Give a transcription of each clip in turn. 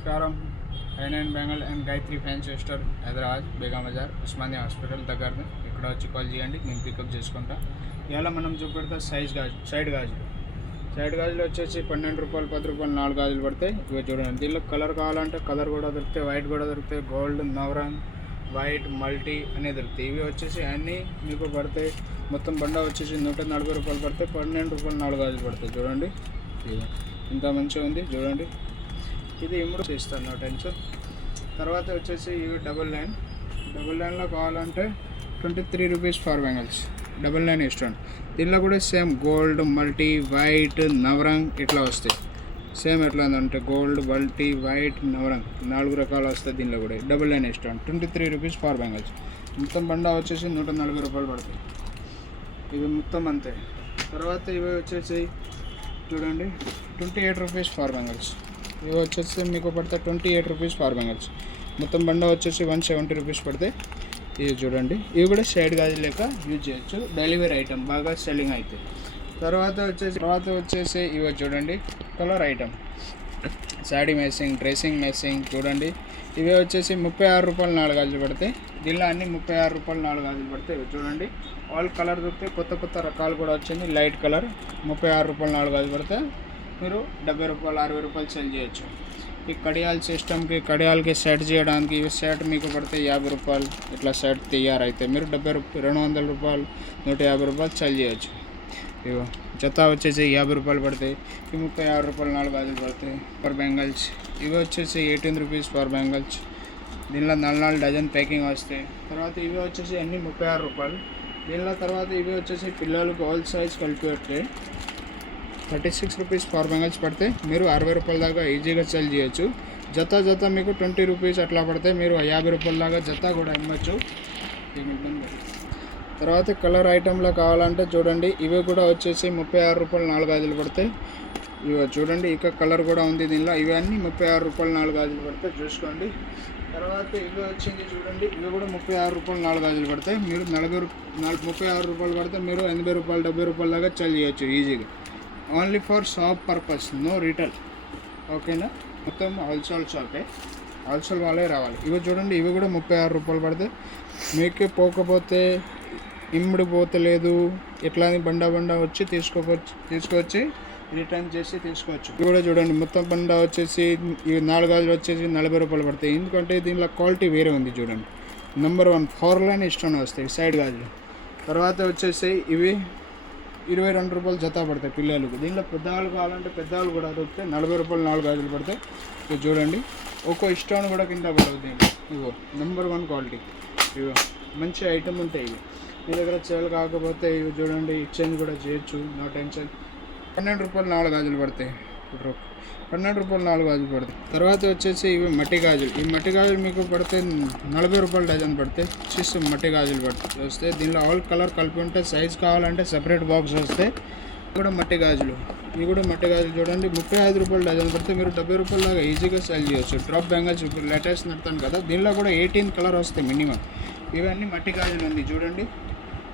నమస్కారం. ఐనైన్ Bengal and Gayatri fancy store Hyderabad Begum Bazar Osmania hospital దగ్గరనే. ఇక్కడ వచ్చి కాల్ చేయండి, నేను పికప్ చేసుకుంటా. ఇలా మనం చూపెడతా సైడ్ గాజులు వచ్చేసి 12 రూపాయలు 10 రూపాయలు 4 గాజులు పడతాయి. ఇవి చూడండి, దీనిలో కలర్ కావాలంటే కలర్ కూడా దొరుకుతాయి, వైట్ కూడా దొరుకుతాయి, గోల్డ్, నవరంగ్, వైట్, మల్టీ అనేది దొరుకుతాయి. ఇవి వచ్చేసి అన్నీ మీకు పడతాయి. మొత్తం బండ వచ్చేసి 140 రూపాయలు పడతాయి. 12 రూపాయలు 4 గాజులు పడతాయి. చూడండి ఇంత మంచిగా ఉంది చూడండి. ఇది ఇమ్ముడు ఇస్తాను, నో టెన్షన్. తర్వాత వచ్చేసి ఇవి డబుల్ లైన్లో కావాలంటే 23 rupees for bangles. Double line ఇస్తాను. దీనిలో కూడా same gold, multi, white, Navrang ఇట్లా వస్తాయి. సేమ్ ఎట్లా ఉందంటే గోల్డ్, మల్టీ, వైట్, నవరంగ్ 4 రకాలు వస్తాయి. దీనిలో కూడా డబుల్ లైన్ ఇస్తాను. 23 రూపీస్ ఫర్ బెంగల్స్. మొత్తం బండ వచ్చేసి 140 రూపాయలు పడతాయి. ఇవి మొత్తం అంతే. తర్వాత ఇవి వచ్చేసి చూడండి 28 రూపీస్ ఫర్ బెంగల్స్. ఇవి వచ్చేసి మీకు పడతాయి 28 రూపీస్ ఫర్ బెంగల్స్. మొత్తం బండ వచ్చేసి 170 రూపీస్ పడతాయి. ఇవి చూడండి, ఇవి కూడా సైడ్ గాజు లెక్క యూజ్ చేయొచ్చు, డెలివరీ ఐటమ్ బాగా సెల్లింగ్ అవుతాయి. తర్వాత వచ్చేసి ఇవి చూడండి colour item, sari matching, dressing matching చూడండి. ఇవి వచ్చేసి 36 రూపాయలు 4 గాజులు పడతాయి. దీనిలో అన్ని 36 రూపాయలు 4 గాజులు పడతాయి. ఇవి చూడండి ఆల్ కలర్ దొరుకుతాయి, కొత్త రకాలు కూడా వచ్చింది. లైట్ కలర్ 36 రూపాయలు 4 గాజులు పడతాయి. మీరు 70 రూపాయలు 60 రూపాయలు సెల్ చేయొచ్చు. ఈ కడియాల సిస్టమ్కి కడియాలకి సెట్ చేయడానికి ఇవి సెట్ మీకు పడతాయి 50 రూపాయలు. ఇట్లా సెట్ తయారైతే మీరు 200 రూపాయలు 150 రూపాయలు సెల్ చేయొచ్చు. ఇవో జత వచ్చేసి 50 రూపాయలు పడతాయి. ఇవి 36 రూపాయలు 4 గాజులు పడతాయి ఫర్ బెంగల్స్. ఇవి వచ్చేసి 18 రూపీస్ ఫర్ బెంగల్స్. దీనిలో 4 డజన్ ప్యాకింగ్ వస్తాయి. తర్వాత ఇవి వచ్చేసి అన్నీ 36 రూపాయలు. దీనిలో తర్వాత ఇవి వచ్చేసి పిల్లలకు ఆల్ సైజ్ కలిపి వస్తాయి. 36 రూపీస్ ఫర్ బెంగల్స్ పడతాయి. మీరు 60 రూపాయల దాకా ఈజీగా సెల్ చేయొచ్చు. జత మీకు 20 రూపీస్ అట్లా పడతాయి. మీరు 50 రూపాయల దాకా జత కూడా ఇవ్వచ్చు. తర్వాత కలర్ ఐటెంలో కావాలంటే చూడండి, ఇవి కూడా వచ్చేసి 36 రూపాయలు 4 గాజులు పడతాయి. ఇవి చూడండి ఇక కలర్ కూడా ఉంది దీనిలో. ఇవి అన్నీ 36 రూపాయలు 4 గాజులు పడతాయి, చూసుకోండి. తర్వాత ఇవి వచ్చింది చూడండి, ఇవి కూడా 36 రూపాయలు 4 గాజులు పడతాయి. మీరు 36 రూపాయలు పడితే మీరు 80 రూపాయలు 70 రూపాయల దాకా సెల్ చేయొచ్చు ఈజీగా. Only for shop purpose, no retail, ఓకేనా. మొత్తం హోల్సేల్ షాపే, హోల్సేల్ వాళ్ళే రావాలి. ఇవి చూడండి, ఇవి కూడా 36 రూపాయలు పడతాయి. మీకే పోకపోతే ఇమ్ముడిపోతలేదు ఎట్లా బండ వచ్చి తీసుకొచ్చి రిటర్న్ చేసి తీసుకోవచ్చు. ఇవి కూడా చూడండి మొత్తం బండ వచ్చేసి ఇవి 4 గాజులు వచ్చేసి 40 రూపాయలు పడతాయి. ఎందుకంటే దీనిలో క్వాలిటీ వేరే ఉంది చూడండి. నెంబర్ 1 4 లైన్ ఇష్టం వస్తాయి సైడ్ గాజులు. తర్వాత వచ్చేసి ఇవి 22 రూపాయలు జత పడతాయి పిల్లలకు. దీనిలో పెద్దవాళ్ళు కావాలంటే పెద్దవాళ్ళు కూడా దొరుకుతాయి. 40 రూపాయలు 4 గాజులు పడతాయి. ఇవి చూడండి ఒక్కో ఇష్టం కూడా కింద పడవు. దీన్ని ఇవో నెంబర్ 1 క్వాలిటీ, ఇవో మంచి ఐటమ్ ఉంటాయి. ఇవి మీ దగ్గర సేల్ కాకపోతే ఇవి చూడండి ఎక్స్చేంజ్ కూడా చేయొచ్చు, నో టెన్షన్. 12 రూపాయలు 4 గాజులు పడతాయి. 12 రూపాయలు 4 గాజులు పడతాయి. తర్వాత వచ్చేసి ఇవి మట్టి గాజులు. ఈ మట్టి గాజులు మీకు పడితే 40 రూపాయలు డజన్ పడతాయి. చిస్ మట్టి గాజులు వస్తాయి. దీనిలో ఆల్ కలర్ కలిపి ఉంటే సైజ్ కావాలంటే సపరేట్ బాక్స్ వస్తాయి. ఇవి కూడా మట్టి గాజులు. చూడండి 35 రూపాయలు డజన్ పడితే మీరు 70 రూపాయల దాకా ఈజీగా సెల్ చేయొచ్చు. డ్రాప్ బెంగల్స్ ఇప్పుడు లేటెస్ట్ నడుతాను కదా, దీనిలో కూడా 18 కలర్ వస్తాయి మినిమం. ఇవన్నీ మట్టి గాజులు ఉంది చూడండి,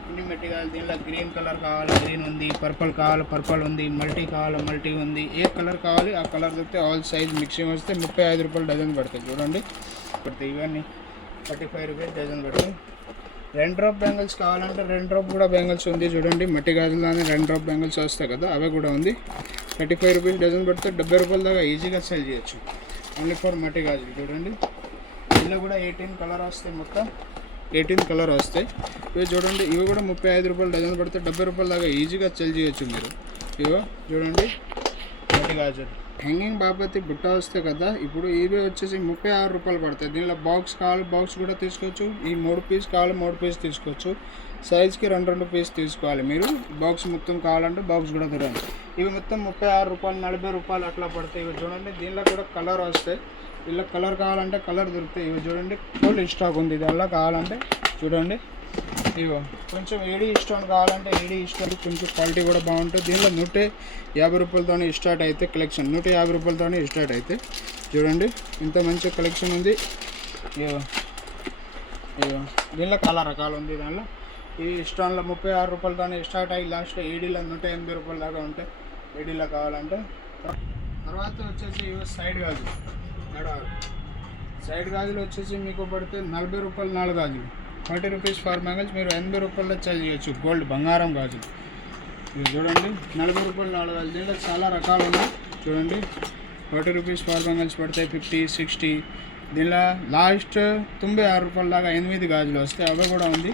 ఇన్ని మట్టి గాజులు. దీనిలో గ్రీన్ కలర్ కావాలి గ్రీన్ ఉంది, పర్పుల్ కావాలి పర్పుల్ ఉంది, మల్టీ కావాలి మల్టీ ఉంది. ఏ కలర్ కావాలి ఆ కలర్ దొరికితే ఆల్ సైజ్ మిక్సింగ్ వస్తే 35 రూపాయలు డజన్ పడతాయి. చూడండి పడతాయి. ఇవన్నీ 35 రూపీస్ డజన్ పడతాయి. 2 డ్రాప్ బెంగల్స్ కావాలంటే 2 డ్రాప్ కూడా బెంగల్స్ ఉంది చూడండి. మట్టి గాజుల్లోనే 2 డ్రాప్ బెంగల్స్ వస్తాయి కదా, అవి కూడా ఉంది. 35 రూపీస్ డజన్ పడితే 70 రూపాయల దాకా ఈజీగా సెల్ చేయొచ్చు. ఓన్లీ ఫర్ మట్టి గాజులు చూడండి. దీనిలో కూడా 18 కలర్ వస్తాయి, మొత్తం 18 కలర్ వస్తాయి. ఇవి చూడండి, ఇవి కూడా 35 రూపాయలు డజన్ పడితే 70 రూపాయల దాకా ఈజీగా సెల్ చేయొచ్చు మీరు. ఇవో చూడండి మట్టి గాజులు. హ్యాంగింగ్ బాపతి బుట్ట వస్తాయి కదా, ఇప్పుడు ఇవి వచ్చేసి 36 రూపాయలు పడతాయి. దీనిలో బాక్స్ కావాలి బాక్స్ కూడా తీసుకోవచ్చు. ఈ 3 పీస్ కావాలి 3 పీస్ తీసుకోవచ్చు. సైజ్కి 2 పీస్ తీసుకోవాలి మీరు. బాక్స్ మొత్తం కావాలంటే బాక్స్ కూడా దొరకండి. ఇవి మొత్తం 36 రూపాయలు 40 రూపాయలు అట్లా పడతాయి. ఇవి చూడండి దీనిలో కూడా కలర్ వస్తాయి. ఇలా కలర్ కావాలంటే కలర్ దొరుకుతాయి. ఇవి చూడండి ఫుల్ స్టాక్ ఉంది. దీనిలో కావాలంటే చూడండి ఇవో కొంచెం ఏడీ స్టోన్ కావాలంటే ఏడీ స్టోన్, కొంచెం క్వాలిటీ కూడా బాగుంటుంది. దీనిలో 150 రూపాయలతోనే స్టార్ట్ అయితే కలెక్షన్, 150 రూపాయలతోనే స్టార్ట్ అయితే చూడండి ఇంత మంచి కలెక్షన్ ఉంది. ఇవో దీనిలో చాలా రకాలు ఉంది. దానిలో ఈ స్టోన్లో 36 రూపాయలతోనే స్టార్ట్ అయ్యి లాస్ట్ ఏడీలో 180 రూపాయల దాకా ఉంటాయి. ఏడీలో కావాలంటే. తర్వాత వచ్చేసి ఇవి సైడ్ గాజు. సైడ్ గాజులు వచ్చేసి మీకు పడితే 40 రూపాయలు 4 గాజులు, 40 రూపీస్ ఫర్ బ్యాంగిల్స్. మీరు 80 రూపాయల్లో సేల్ చేయొచ్చు. గోల్డ్ బంగారం గాజులు ఇది చూడండి, 40 రూపాయలు 4 గాజులు. దీంట్లో చాలా రకాలు ఉన్నాయి చూడండి. 40 రూపీస్ ఫర్ బ్యాంగిల్స్ పడతాయి, 50, 60. దీనిలో లాస్ట్ 96 రూపాయల దాకా 8 గాజులు వస్తాయి. అవి కూడా ఉంది.